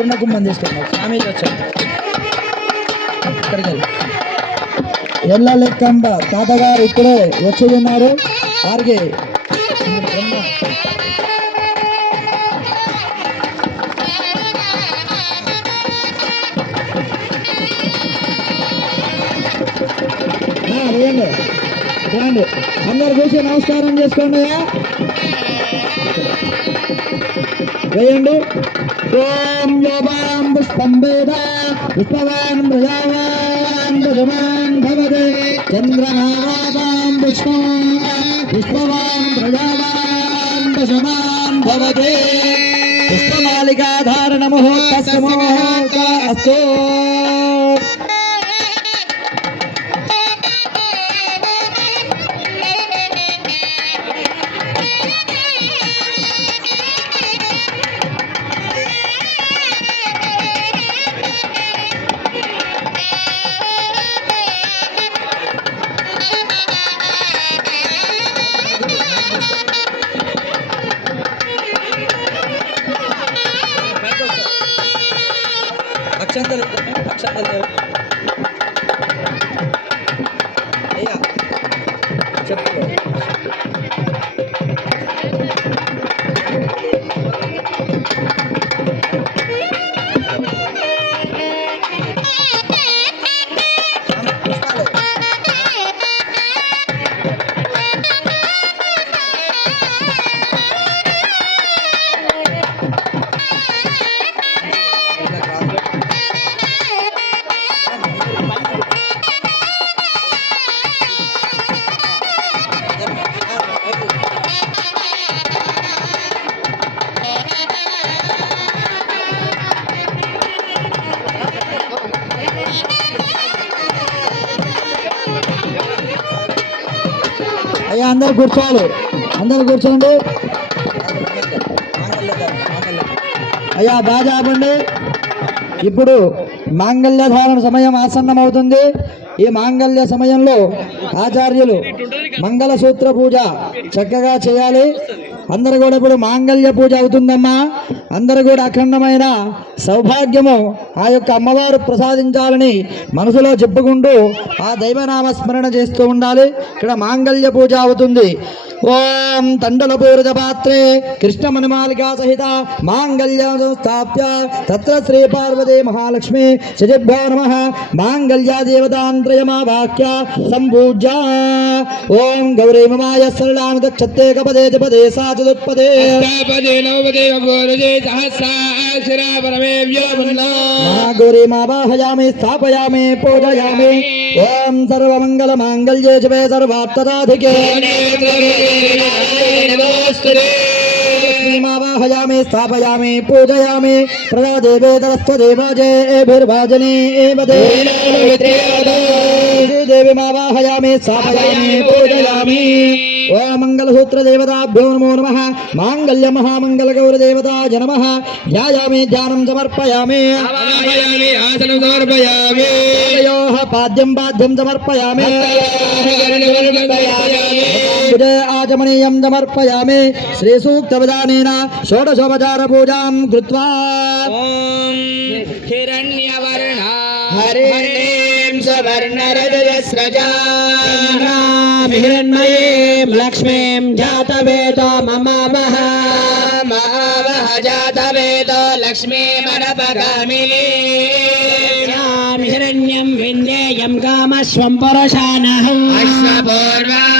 ఉన్న గుమ్మం తీసుకోండి స్వామి వచ్చాడు. ఇక్కడికి ఎల్ల లెక్కంబ తాతగారు ఇప్పుడే వచ్చి ఉన్నారు. వారికి రండి అందరు చూసి నమస్కారం చేసుకోండి వేయండి. ఓం యోగాం పుష్పం వేద పుష్పవాన్ ప్రజావాన్ భజమాన్ భవదే చంద్రనారాగాం పుష్పం పుష్పవాన్ ప్రజావాన్ భజమాన్ భవదే పుష్పమాలికాధారణ ముహూర్త అస్తో 这个 అయ్యా అందరు కూర్చోవాలి. అందరు కూర్చోండి. అయ్యా బాగా ఆపండి. ఇప్పుడు మాంగళ్య ధారణ సమయం ఆసన్నమవుతుంది. ఈ మాంగళ్య సమయంలో ఆచార్యులు మంగళసూత్ర పూజ చక్కగా చేయాలి. అందరు కూడా ఇప్పుడు మాంగళ్య పూజ అవుతుందమ్మా. అందరూ కూడా అఖండమైన సౌభాగ్యము ఆ యొక్క అమ్మవారు ప్రసాదించాలని మనసులో చెప్పుకుంటూ ఆ దైవనామ స్మరణ చేస్తూ ఉండాలి. ఇక్కడ మాంగళ్య పూజ అవుతుంది. ఓం తండల పూరజ పాత్రే కృష్ణ మణిమాలికా సహిత మాంగళ్య స్థాప్య తత్ర శ్రీ పార్వతీ మహాలక్ష్మి శిజభ్యో నమ. మాంగళ్య దేవతాంత్రయమావాక్య సంపూజ్య. ఓం గౌరీ మమాయ సరళానుదక్షతే కపదే జపదే సా చతుత్పదే పదే నవపదే महागौरीमावाहयामि स्थापयामि पूजयामि। ॐ सर्वमङ्गलमाङ्गल्ये शिवे सर्वार्थदाधिके श्रीमावाहयामि स्थापयामि पूजयामि। प्रजा देवे सरस्वदेवाजे एभिर्भाजने एव देवी मावाहयामि पूजया पूजयामि। ఓ మంగళసూత్ర దేవతాభ్యో నమో నమ మాంగళ్య మహామంగళ గౌర దేవతాయ నమ ధ్యాయామి ధ్యానం సమర్పయామి ఆవాహయామి ఆసనం సమర్పయామి తయోః పాద్యం పాద్యం సమర్పయామి పూజ ఆచమనీయం సమర్పయామి శ్రీ సూక్త విధానేన షోడశోపచార పూజాం కృత్వా ఓం హిరణ్యవర్ణ హరిణీం सुवर्णरजयस्रजा हिरण्मयीं जातवेद मम ममावः मावः जातवेद लक्ष्मीमनपगामिनीं हिरण्यं विन्देयं कामस्वं पुरुषाणः अश्वपूर्वामृतमध्या